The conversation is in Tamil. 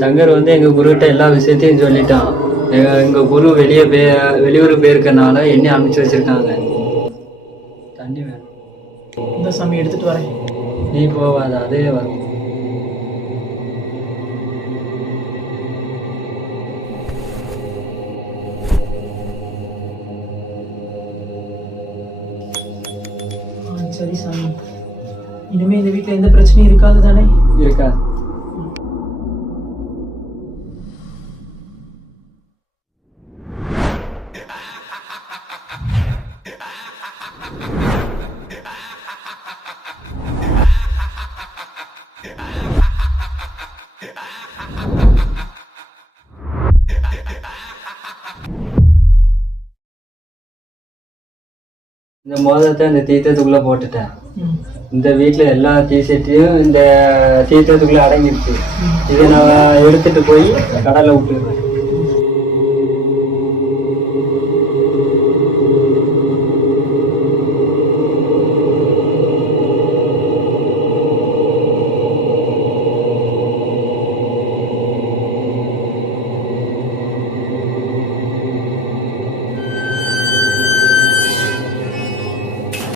சங்கர் வந்து எங்கள் குருகிட்ட எல்லா விஷயத்தையும் சொல்லிட்டான். எங்கள் குரு வெளியூர் போயிருக்கனால என்னை அனுப்பிச்சி வச்சிருக்காங்க. தண்ணி வேணும். இந்த சாமி எடுத்துட்டு வரேன். நீ போவாத, அதே வரும். சரி சாமி, இனிமே இந்த வீட்டில் எந்த பிரச்சனையும் இருக்காது தானே? இருக்காது. இந்த மோதிரத்தை இந்த தீர்த்தத்துக்குள்ள போட்டுட்டேன். இந்த வீட்டில் எல்லா தீசெட்டியும் இந்த தீர்த்தத்துக்குள்ள அடங்கிடுச்சு. இதை நான் எடுத்துட்டு போய் கடலை விட்டுருவேன்.